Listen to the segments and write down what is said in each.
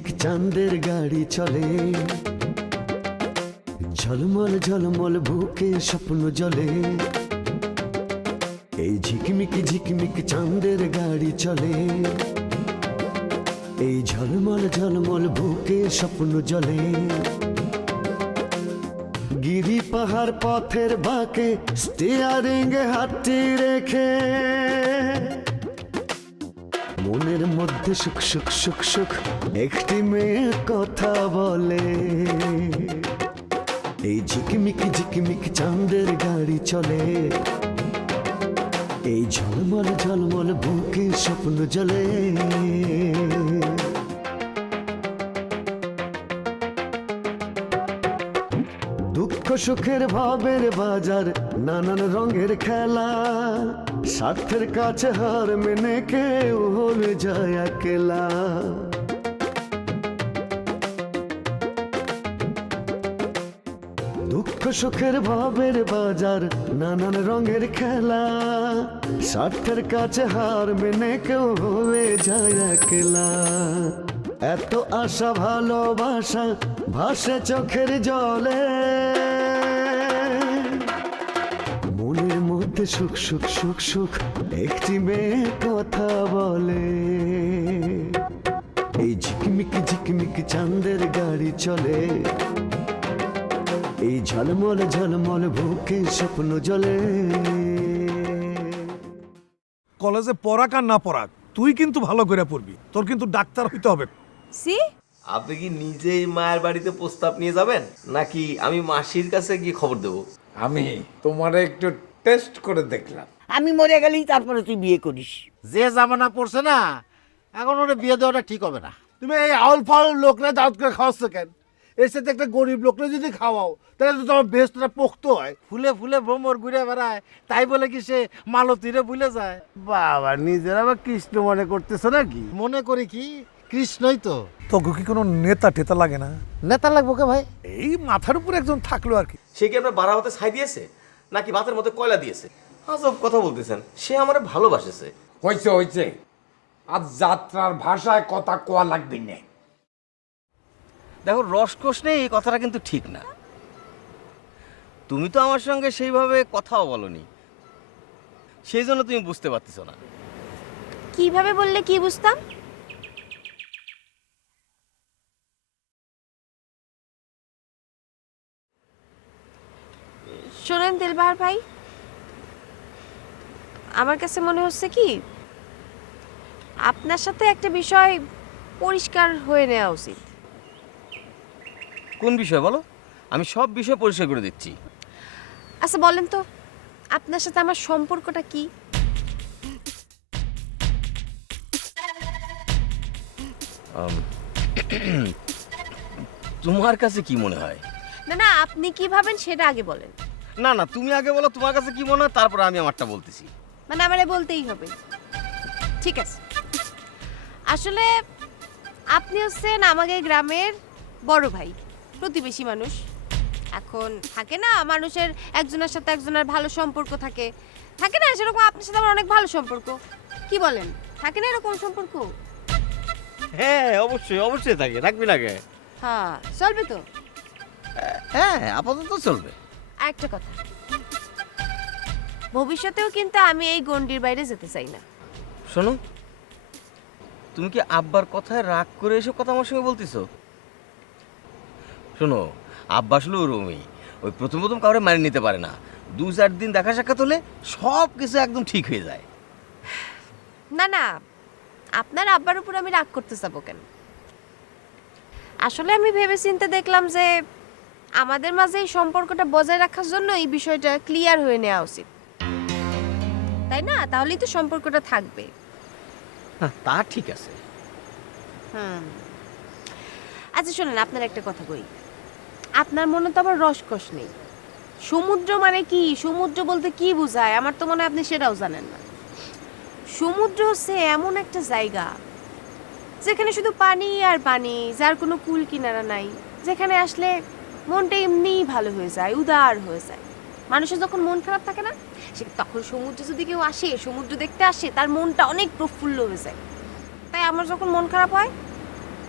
ঝিকমিক চাঁদের গাড়ি চলে, ঝলমল ঝলমল বুকে স্বপ্ন জলে। এই ঝিকমিক ঝিকমিক চাঁদের গাড়ি চলে, এই ঝলমল ঝলমল বুকে স্বপ্ন জলে। গিরি পাহাড় পথের বাঁকে স্টিয়ারিং হাতটি রেখে মনের মধ্যে সুখ সুখ সুখ সুখ একটি মেয়ে কথা বলে। এই ঝিকমিক ঝিকমিক চাঁদের গাড়ি চলে, এই ঝলমল ঝলমল বুকে স্বপ্ন জলে। দুঃখ সুখের ভাবের বাজার, নানান রঙের খেলা, স্বার্থের কাছে হার মেনে কেউ হয়ে যায় একলা। দুঃখ সুখের ভাবের বাজার, নানান রঙের খেলা, স্বার্থের কাছে হার মেনে কেউ হয়ে যায় একলা। এত আশা ভালোবাসা ভাসে চোখের জলে, মনের মধ্যে সুখ সুখ সুখ সুখ একটি মেয়ে কথা বলে। এই ঝিকমিক ঝিকমিক চাঁদের গাড়ি চলে, এই ঝলমল ঝলমল বুকে স্বপ্ন জলে। কলেজে পড়াক আর না পড়াক, তুই কিন্তু ভালো করে পড়বি, তোর কিন্তু ডাক্তার হইতে হবে। সি আপনি কি নিজেই মায়ের বাড়িতে প্রস্তাব নিয়ে যাবেন, নাকি আমি মাসির কাছে গিয়ে খবর দেবো? আমি তোমার একটু টেস্ট করে দেখলাম। আমি মরে গেলেই তারপরে তুই বিয়ে করিস। যে জামানা পড়ছে না, এখন ওরা বিয়ে দেওয়াটা ঠিক হবে না। তুমি এই আউল ফাউল লোকরা দাওয়াত করে খাওয়াচ্ছ কেন? এর সাথে একটা গরিব লোকরা যদি খাওয়াও, তাহলে তো তোমার বেশটা পোক্ত হয়। ফুলে ফুলে ভ্রমর ঘুরে বেড়ায়, তাই বলে কি সে মালতীরে ভুলে যায়? বাবা, নিজের আবার কৃষ্ণ মনে করতেছ নাকি? মনে করি কি, কৃষ্ণই তো। তোকে কি কোনো নেতা টেতা লাগে না? নেতা লাগবো কে ভাই? এই মাথার উপর একজন থাকলো আর কি। সে কি আপনার বাড়া হতে ছাই দিয়েছে, নাকি ভাতের মধ্যে কয়লা দিয়েছে? আজব কথা বলতেছেন। সে আমার ভালোবাসেছে। হয়েছে হয়েছে, আজ যাত্রার ভাষায় কথা কোয়া লাগবে না। দেখো, রসকস নেই এই কথাটা কিন্তু ঠিক না। তুমি তো আমার সঙ্গে সেইভাবে কথাও বলনি, সেই জন্য তুমি বুঝতে পারতেছো না। কিভাবে বললে কি বুঝতাম? শোনেন দিলবাহার ভাই, আমার কাছে মনে হচ্ছে কি আপনার সাথে একটা বিষয় পরিষ্কার হয়ে নেওয়া উচিত। কোন বিষয় বলো, আমি সব বিষয় পরিষ্কার করে দিচ্ছি। আচ্ছা বলেন তো, আপনার সাথে আমার সম্পর্কটা কি? তোমার কাছে কি মনে হয়? না না, আপনি কি ভাবেন সেটা আগে বলেন। না না, তুমি আগে বলো তোমার কাছে কি মনে হয়, তারপরে আমি আমারটা বলতেছি। মানে আমারে বলতেই হবে? ঠিক আছে। আসলে আপনি হচ্ছেন আমাদের গ্রামের বড় ভাই, প্রতিবেশী মানুষ। এখন থাকে না মানুষের একজনের সাথে একজনের ভালো সম্পর্ক থাকে, থাকে না? সেরকম আপনার সাথে আমার অনেক ভালো সম্পর্ক। কি বলেন, থাকে না এরকম সম্পর্ক? হ্যাঁ অবশ্যই অবশ্যই থাকে, থাকবি না কে? হ্যাঁ, চলবে তো। হ্যাঁ আপাতত চলবে। আরেকটা কথা, ভবিষ্যতেও কিন্তু আমি এই গণ্ডির বাইরে যেতে চাই না। শোনো, তুমি কি আব্বার কথায় রাগ করে এসব কথা আমার সঙ্গে বলতেছো? শোনো, আব্বা আসলে ওরকমই, ওই প্রথম প্রথম কাউরে মানিয়ে নিতে পারে না। 2-4 দিন দেখা সাক্ষাৎ হলে সব কিছু একদম ঠিক হয়ে যায়। না না, আপনার আব্বার উপর আমি রাগ করতে যাবো কেন? আসলে আমি ভেবে চিন্তে দেখলাম যে আমাদের মাঝে এই সম্পর্কটা বজায় রাখার জন্য এই বিষয়টা ক্লিয়ার হয়ে নেওয়া উচিত, তাই না? তাহলেই তো সম্পর্কটা থাকবে। হ্যাঁ তা ঠিক আছে। আচ্ছা শোনেন, আপনার একটা কথা কই, আপনার মনে তো আবার রসকস নেই। সমুদ্র মানে কি, সমুদ্র বলতে কি বোঝায় আমার তো মনে হয় আপনি সেটাও জানেন না। সমুদ্র হচ্ছে এমন একটা জায়গা যেখানে শুধু পানি আর পানি, যার কোনো কুল কিনারা নাই, যেখানে আসলে মনটা এমনিই ভালো হয়ে যায়, উদার হয়ে যায়। মানুষের যখন মন খারাপ থাকে না, সে তখন সমুদ্রে যদি কেউ আসে, সমুদ্র দেখতে আসে, তার মনটা অনেক প্রফুল্ল হয়ে যায়। তাই আমার যখন মন খারাপ হয়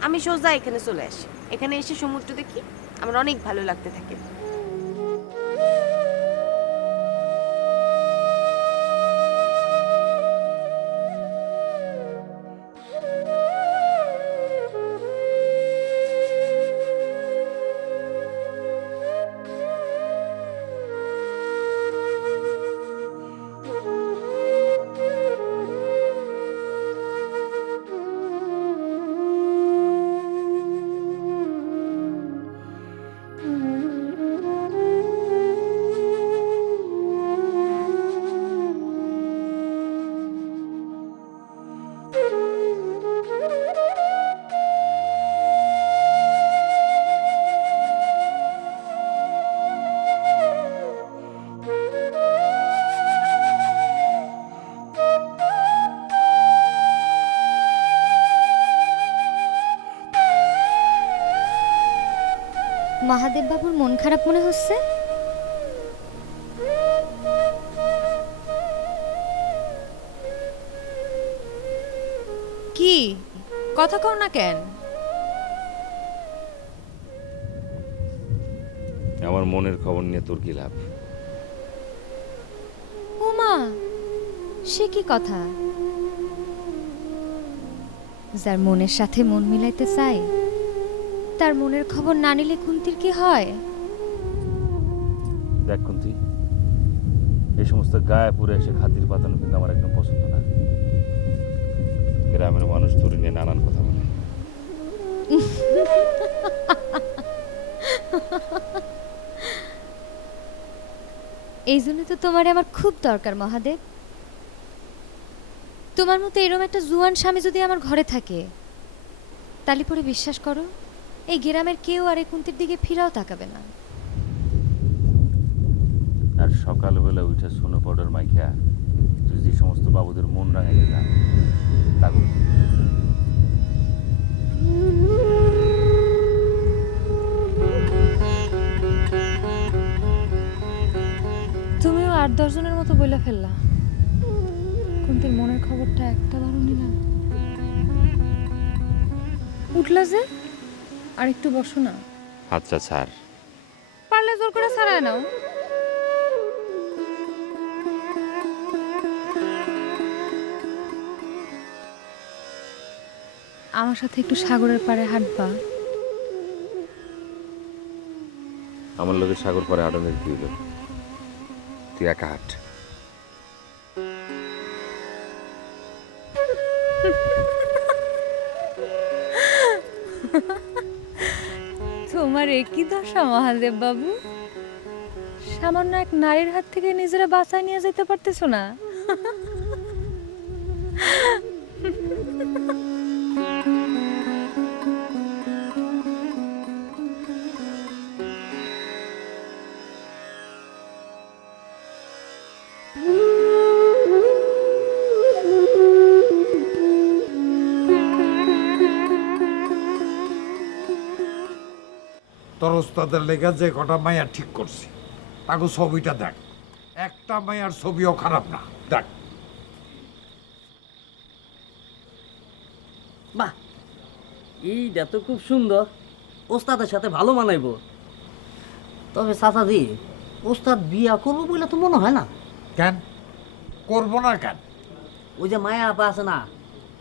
আমি সোজা এখানে চলে আসি, এখানে এসে সমুদ্র দেখি, আমার অনেক ভালো লাগতে থাকে। মহাদেব বাবুর মন খারাপ মনে হচ্ছে। কি কথা কও না কেন? আমার মনের খবর নিয়ে তোর কি লাভ? ওমা, সে কি কথা? যার মনের সাথে মন মিলাইতে চাই তার মনের খবর না নিলে কুন্তির কি হয়? দেখ কুন্তি, এই সমস্ত গায়ে পুরে এসে খাতির পাতানো কিন্তু আমার একদম পছন্দ না। গ্রামের মানুষ তোর নিয়ে নানান কথা বলে। এই জন্য তো তোমার আমার খুব দরকার মহাদেব। তোমার মতো এরকম একটা জুয়ান স্বামী যদি আমার ঘরে থাকে, তাহলে পরে বিশ্বাস করো এই গ্রামের কেউ আর এই কুন্তির দিকে ফিরাও তাকাবে না। আর সকালবেলা উঠে সোনো পাউডার মাইখা তুই যে সমস্ত বাবুদের মন রাঙাইতে যান তা করবি। তুমিও 8-10 জনের মতো বইলা ফেললা, কুন্তির মনের খবরটা একটা বারো নিলা। উঠলা যে, আর একটু বসো না। আচ্ছা ছাড়। পারলে জোর করে ছাড়ায় নাও। আমার সাথে একটু সাগরের পাড়ে হাঁটবা? আমার লোকের সাগর পরে আডনের কি হলো? তুই একা হাঁট। তোমার একই দশা মহাদেব বাবু, সামান্য এক নারীর হাত থেকে নিজেরা বাঁচায় নিয়ে যেতে পারতেছো না? তোর ওস্তাদের লেগে যে কটা মাইয়া ঠিক করছি, তাকে ছবিটা দেখ। একটা মাইয়ার ছবিও খারাপ না, দেখ। বাহ, এইটা তো খুব সুন্দর, ওস্তাদের সাথে ভালো মানাইবো। তবে চাচাজি, ওস্তাদ বিয়া করবো বলে তো মনে হয় না। কেন করবো না কেন? ওই যে মায়া আপা আছে না,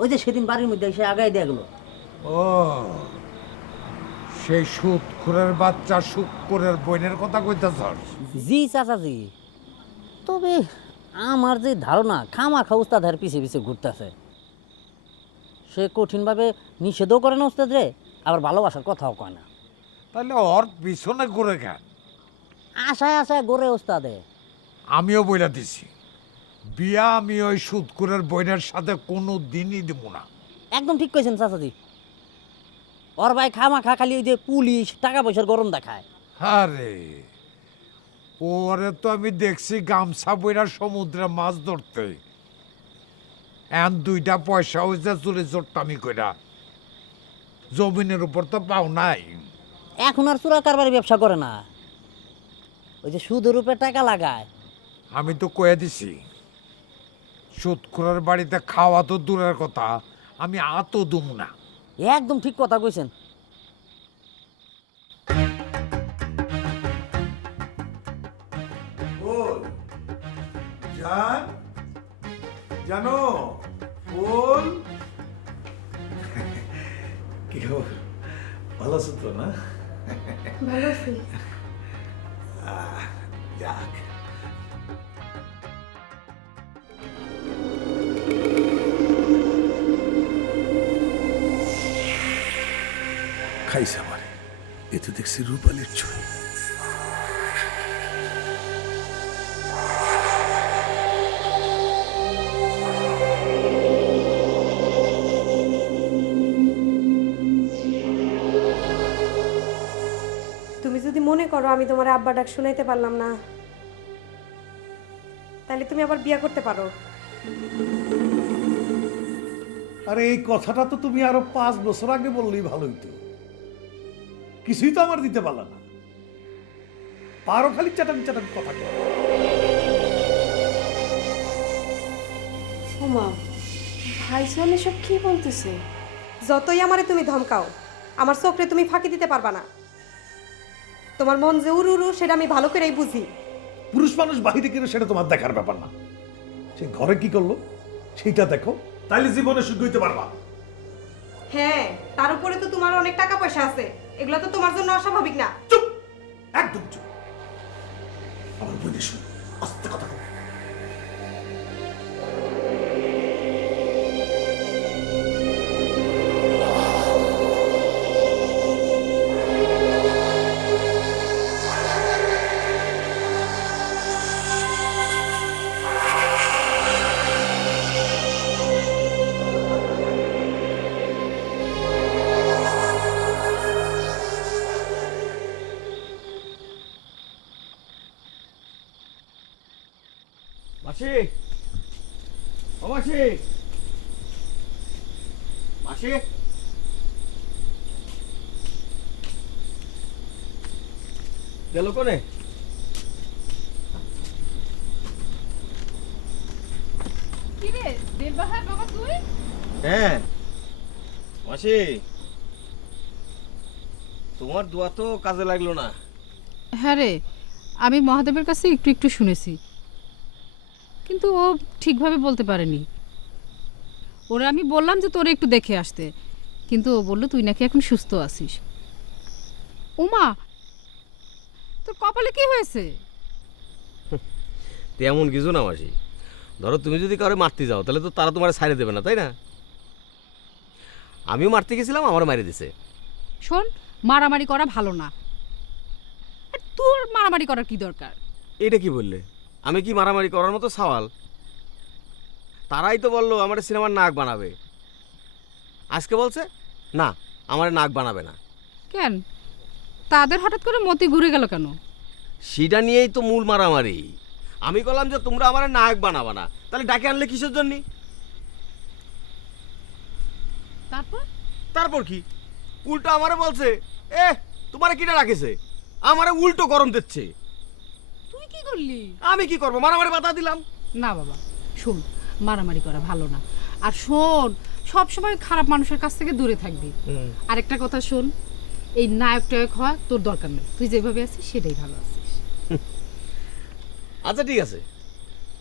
ওই যে সেদিন বাড়ির মধ্যে এসে আগাই দিয়ে গেলো। ও, সেই সুদখোরের বাচ্চা শুক্কুরের বোনের কথা কইতেছ? জি চাচাজি, তবে আমার যে ধারণা খামাখা ওস্তাদের পিছে পিছে ঘুরতেছে। সে কঠিনভাবে নিষেধও করে না ওস্তাদ রে, আবার ভালোবাসার কথাও কয় না। তাহলে ওর পিছনে ঘুরে কেন? আশায় আশায় গড়ে ওস্তাদে। আমিও বইলা দিছি, বিয়া আমি ওই সুদখোরের বোনের সাথে কোনো দিনই দিব না। একদম ঠিক কইছেন চাচাজি। ওর ভাই খামাখা খালি ওই যে পুলিশ টাকা পয়সার গরম দেখায়। আরে ওরে তো আমি দেখছি গামছা বইরা সমুদ্রে মাছ ধরতে, এন 2টা পয়সা হয়েছে চুরি চোরটামি কইরা। জমিনের উপর তো পাও নাই। এখন আর চোরা কারবারি ব্যবসা করে না, ওই যে সুদের উপরে টাকা লাগায়। আমি তো কয়ে দিছি, সুদখোরের বাড়িতে খাওয়া তো দূরের কথা, আমি আতো দুম না। একদম ঠিক কথা কইছেন। বল জান, জানো বল। কি খবর? ভালো আছো তো না? ভালো আছি। যাক, খাইছে আমারে, এ তো দেখছি রূপালির ছবি। তুমি যদি মনে করো আমি তোমার আব্বা ডাক শুনাইতে পারলাম না, তাহলে তুমি আবার বিয়ে করতে পারো। আরে এই কথাটা তো তুমি আরো 5 বছর আগে বললেই ভালো হইতো। কিছুই তো আমার দিতে পারলা না, পারো খালি চাটান চাটান কথা বলো। ওমা, ভাইজান এসব কি বলতেছে? যতই আমারে তুমি ধমকাও, আমার চোখে তুমি ফাঁকি দিতে পারবা না। তোমার মন যে উড়ু উড়ু সেটা আমি ভালো করেই বুঝি। পুরুষ মানুষ বাহিরে কিনা সেটা তোমার দেখার ব্যাপার না, সে ঘরে কি করলো সেইটা দেখো, তাইলে জীবনে সুখ হইতে পারবা। হ্যাঁ, তার উপরে তো তোমার অনেক টাকা পয়সা আছে, এগুলো তো তোমার জন্য অস্বাভাবিক না। চুপ, একদম চুপ। আমার বইতে শুনো, আস্তে কথা বলো। মাসি, ও মাসি, মাসি, গেল কোনে? হ্যাঁ মাসি, তোমার দোয়া তো কাজে লাগলো না। হ্যাঁ রে, আমি মহাদেবের কাছে একটু একটু শুনেছি, কিন্তু ও ঠিকভাবে বলতে পারেনি। ওরা আমি বললাম যে তোরে একটু দেখে আসতে, কিন্তু ও বললো তুই নাকি এখন সুস্থ আছিস। ওমা, তোর কপালে কি হয়েছে? তেমন কিছু না মাসি, ধরো তুমি যদি কারো মারতে যাও তাহলে তো তারা তোমার ছাড়ে দেবে না, তাই না? আমিও মারতে গেছিলাম, আমারও মারি দিছে। শোন, মারামারি করা ভালো না। আর তোর মারামারি করার কি দরকার? এটা কি বললে? আমি কি মারামারি করার মতো সওয়াল? তারাই তো বললো আমার সিনেমার নাক বানাবে, আজকে বলছে না আমার নাক বানাবে না। কেন, তাদের হঠাৎ করে মতি ঘুরে গেল কেন? সেটা নিয়েই তো মূল মারামারি। আমি বললাম যে তোমরা আমার নায়ক বানাবা না, তাহলে ডাকে আনলে কিসের জন্য? তারপর কি উল্টো আমারে বলছে, এ তোমারে কিটা রাখেছে, আমারে উল্টো গরম দিচ্ছে। তুই কি করলি? আমি কি করবো, মারামারি বাধা দিলাম। না বাবা, শোন, মারামারি করা ভালো না। আর শোন, সব সময় খারাপ মানুষের কাছ থেকে দূরে থাকবি। আরেকটা কথা শোন, এই নায়ক টায়ক হওয়া তোর দরকার নেই, তুই যেভাবে আছিস সেটাই ভালো আছিস। আচ্ছা ঠিক আছে,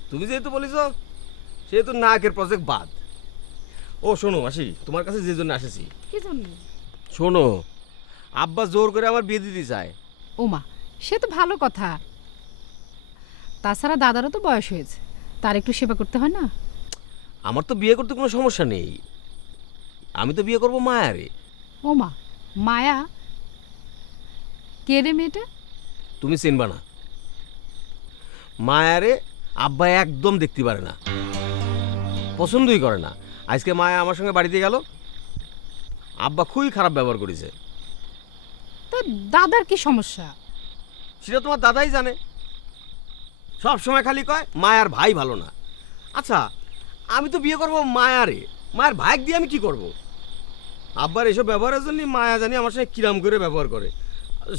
তুমি যেহেতু বলিস সেহেতু নায়কের প্রজেক্ট বাদ। ও শোনো আসি, তোমার কাছে যে জন্য এসেছি। কি জন্য? শোনো, আব্বা জোর করে আমার বিয়ে দিতে চায়। ওমা, সে তো ভালো কথা। তাছাড়া দাদারও তো বয়স হয়েছে, তার একটু সেবা করতে হয় না? আমার তো বিয়ে করতে কোনো সমস্যা নেই, আমি তো বিয়ে করবো মায়ারে। ওমা, মায়া? কে রে মেয়েটা? তুমি চিনবা না। মায়ারে আব্বা একদম দেখতে পারে না, পছন্দই করে না। আজকে মায়া আমার সঙ্গে বাড়িতে গেল, আব্বা খুবই খারাপ ব্যবহার করেছে। তা দাদার কি সমস্যা? সেটা তোমার দাদাই জানে, সব সময় খালি কয় মায়ার ভাই ভালো না। আচ্ছা আমি তো বিয়ে করবো মায়ারে, মায়ের ভাই দিয়ে আমি কি করব? আব্বার এসব ব্যবহারের জন্য মায়া জানি আমার সঙ্গে কিরাম করে ব্যবহার করে।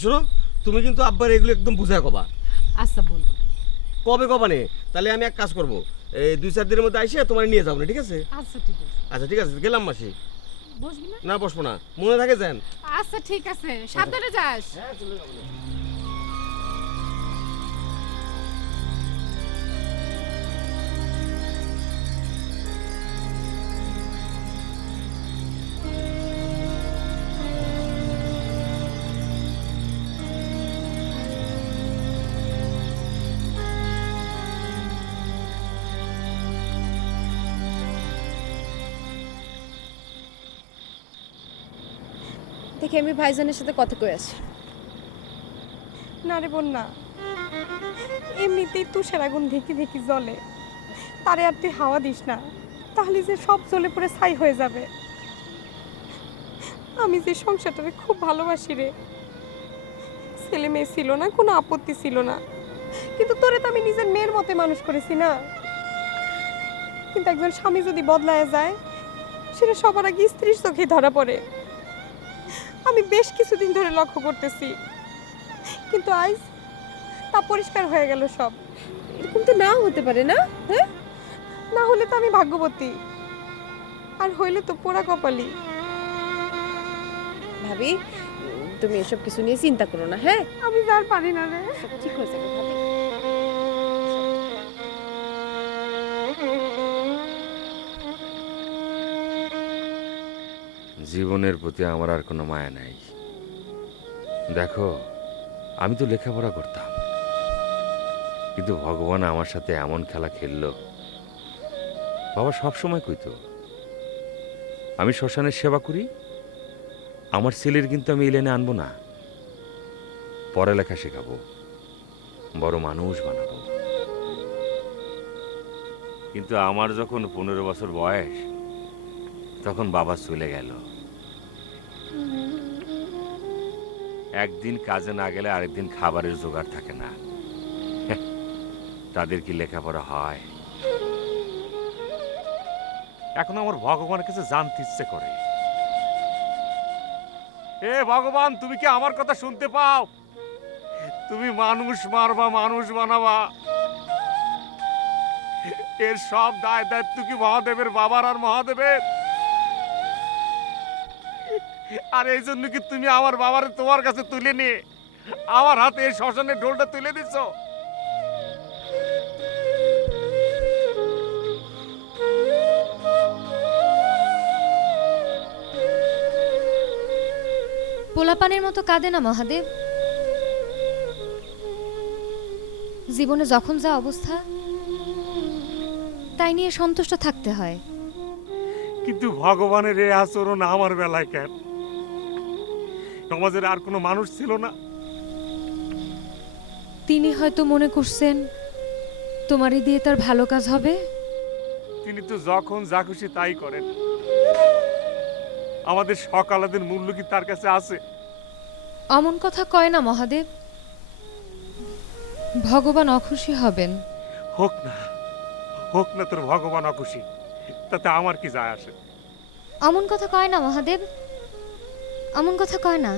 শোনো, তুমি কিন্তু আব্বার এগুলো একদম বুঝায় কবা। আচ্ছা বলবো। কবে কবা নে? তাহলে আমি এক কাজ করবো, এই 2-4 দিনের মধ্যে আইসে তোমার নিয়ে যাবো না, ঠিক আছে? আচ্ছা ঠিক আছে। আচ্ছা ঠিক আছে, গেলাম মাসি। বসবি না? না বসবো না, মনে থাকে যান। আচ্ছা ঠিক আছে, সাবধানে যাস। দেখি আমি ভাইজানের সাথে কথা কয়ে আসি। না রে বোন না, এমনিতেই তুষার আগুন ঢেকে ঢেকে জ্বলে, তারে আর তুই হাওয়া দিস না, তাহলে যে সব জ্বলে পড়ে ছাই হয়ে যাবে। আমি যে সংসারটারে খুব ভালোবাসি রে, ছেলে মেয়ে ছিল না, কোনো আপত্তি ছিল না, কিন্তু তোরে তো আমি নিজের মেয়ের মতে মানুষ করেছি না। কিন্তু একজন স্বামী যদি বদলায় যায়, সেটা সবার আগে স্ত্রীর চোখেই ধরা পড়ে। আমি বেশ কিছুদিন ধরে লক্ষ্য করতেছি, কিন্তু আজ তা পরিষ্কার হয়ে গেল সব। এরকম তো নাও হতে পারে না? হ্যাঁ, না হলে তো আমি ভাগ্যবতী, আর হইলে তো পোড়া কপালি। ভাবি, তুমি এসব কিছু নিয়ে চিন্তা করো না। হ্যাঁ, আমি আর পারি না রে। সব ঠিক হয়ে যাবে ভাবি। জীবনের প্রতি আমার আর কোনো মায়া নাই। দেখো, আমি তো লেখাপড়া করতাম, কিন্তু ভগবান আমার সাথে এমন খেলা খেললো। বাবা সবসময় কইতো আমি শ্মশানের সেবা করি, আমার ছেলের কিন্তু আমি এই লাইনে আনবো না, পড়ালেখা শেখাবো, বড় মানুষ বানাবো। কিন্তু আমার যখন 15 বছর বয়স, তখন বাবা চলে গেল। একদিন কাজে না গেলে আরেকদিন খাবারের জোগাড় থাকে না। তাদের কি লেখাপড়া হয়? এখন আমার ভগবানের কাছে জানতে ইচ্ছে করে, এ ভগবান, তুমি কি আমার কথা শুনতে পাও? তুমি মানুষ মারবা, মানুষ বানাবা, এর সব দায় দায়িত্ব কি মহাদেবের বাবার আর মহাদেবের? আর এই জন্য কি তুমি আমার বাবারে তোমার কাছে তুলে নিয়ে আমার হাতে এই শ্মশানের ঢোলটা তুলে দিচ্ছ? পোলাপানের মতো কাঁদে না মহাদেব। জীবনে যখন যা অবস্থা, তাই নিয়ে সন্তুষ্ট থাকতে হয়। কিন্তু ভগবানের এই আচরণ আমার বেলায় কেন? সমাজের আর কোনো মানুষ ছিল না? তিনি হয়তো মনে করছেন তোমারই দিয়ে তার ভালো কাজ হবে। তিনি তো যখন যা খুশি তাই করেন। আমাদের সকালাদের মূল্য কি তার কাছে আছে? অমন কথা কয় না মহাদেব, ভগবান অখুশি হবেন। হোক না, হোক না তোর ভগবান অখুশি, তাতে আমার কি যায় আসে? অমন কথা কয় না মহাদেব, অমন কথা কয় না।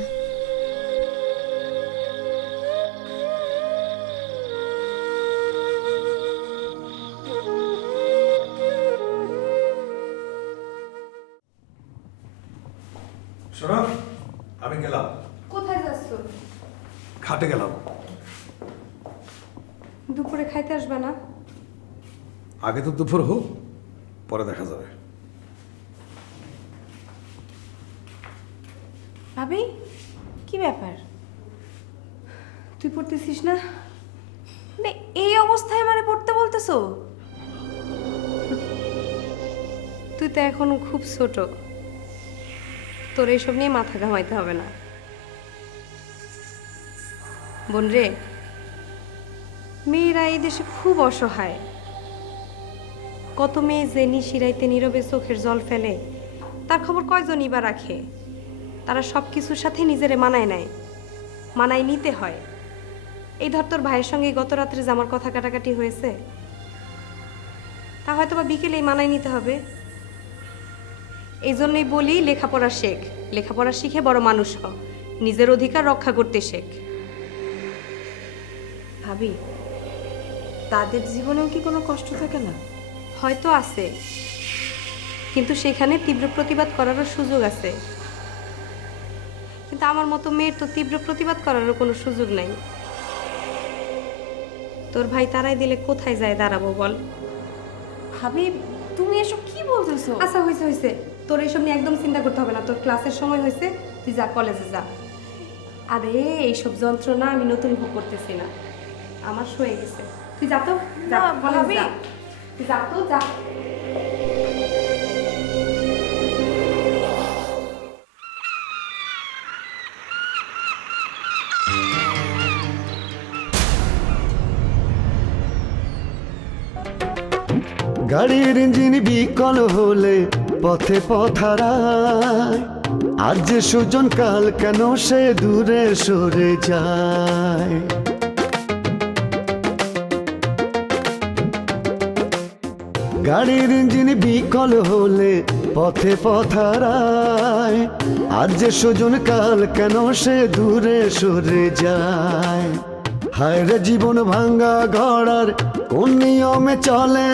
শোনো, আমি গেলাম। কোথায় যাচ্ছ? খাটে গেলাম। দুপুরে খাইতে আসবে না? আগে তো দুপুর হোক, পরে দেখা যাবে। ভাবি, কি ব্যাপার? তুই পড়তেছিস না? মানে এই অবস্থায় মানে পড়তে বলতেছো? তুই তো এখনো খুব ছোট, তোর এইসব নিয়ে মাথা ঘামাইতে হবে না। বোন রে, মেয়েরা এই দেশে খুব অসহায়। কত মেয়ে যে নিশিরাইতে নীরবে চোখের জল ফেলে, তার খবর কয়জনই বা রাখে? তারা সব কিছুর সাথে নিজেরে মানায় নেয়, মানায় নিতে হয়। এই ধর তোর ভাইয়ের সঙ্গে গত রাত্রে যে আমার কথা কাটাকাটি হয়েছে, তা হয়তো বা বিকেলেই মানায় নিতে হবে। এই জন্যই বলি, লেখাপড়া শেখ, লেখাপড়া শিখে বড় মানুষ হ, নিজের অধিকার রক্ষা করতে শেখ। ভাবি, তাদের জীবনেও কি কোনো কষ্ট থাকে না? হয়তো আছে, কিন্তু সেখানে তীব্র প্রতিবাদ করারও সুযোগ আছে। কিন্তু আমার মতো মেয়ের তো তীব্র প্রতিবাদ করারও কোনো সুযোগ নাই। তোর ভাই তারাই দিলে কোথায় যায় দাঁড়াবো বল? ভাবি তুমি এসব কি বলতেছো? আচ্ছা হয়েছে হয়েছে, তোর এইসব নিয়ে একদম চিন্তা করতে হবে না। তোর ক্লাসের সময় হয়েছে, তুই যা কলেজে যা। আরে এইসব যন্ত্রণা আমি নতুন ভোগ করতেছি না, আমার সয়ে গেছে। তুই যা তো, যা কলেজে যা। তুই যা তো, যা। গাড়ির ইঞ্জিন বিকল হলে পথে পথারায়, আজ যে সুজন কাল কেন সে দূরে সরে যায়। গাড়ির ইঞ্জিন বিকল হলে পথে পথারায়, আজ যে সুজন কাল কেন সে দূরে সরে যায়। হায় রে জীবন ভাঙ্গা গড়ার কোন নিয়মে চলে,